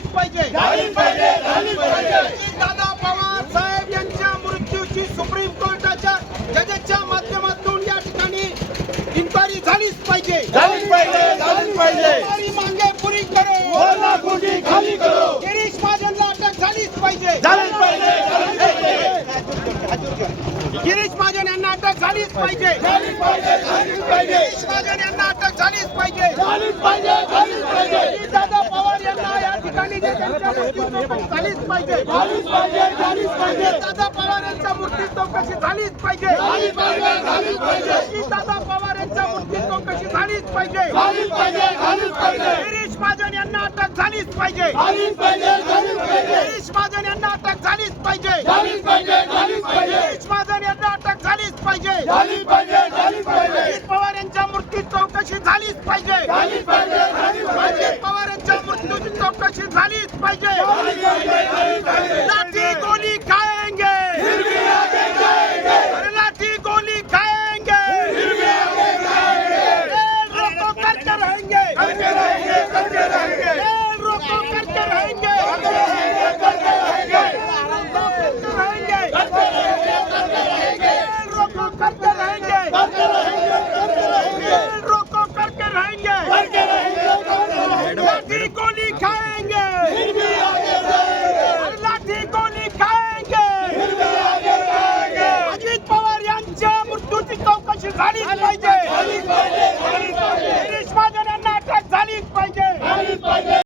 झालीच पाहिजे. दादा पवार साहेब यांच्या मृत्यूची सुप्रीम कोर्टाच्या जजेसच्या माध्यमातून या ठिकाणी इन्क्वायरी झालीच पाहिजे. हमारी मांगे पुरी करो, खाली करो. गिरीश महाजनला अटक झालीच पाहिजे. गिरीश महाजन यांना अटक झालीच पाहिजे. गिरीश महाजन यांना अटक झालीच पाहिजे. दादा पवार यांना या ठिकाणी जे त्यांच्या मृत्यूची चौकशी झालीच पाहिजे. दादा पवार यांच्या मृत्यू चौकशी झालीच पाहिजे. दादा पवार यांच्या मृत्यू चौकशी झालीच पाहिजे. गिरीश महाजन यांना अटक झालीच पाहिजे. गिरीश महाजन यांना अटक झालीच पाहिजे. गिरीश महाजन यांना अटक झालीच पाहिजे. अजित पवार यांच्या मृत्यू चौकशी झालीच पाहिजे. अजित पवार यांच्या मृत्यूची चौकशी झालीच पाहिजे.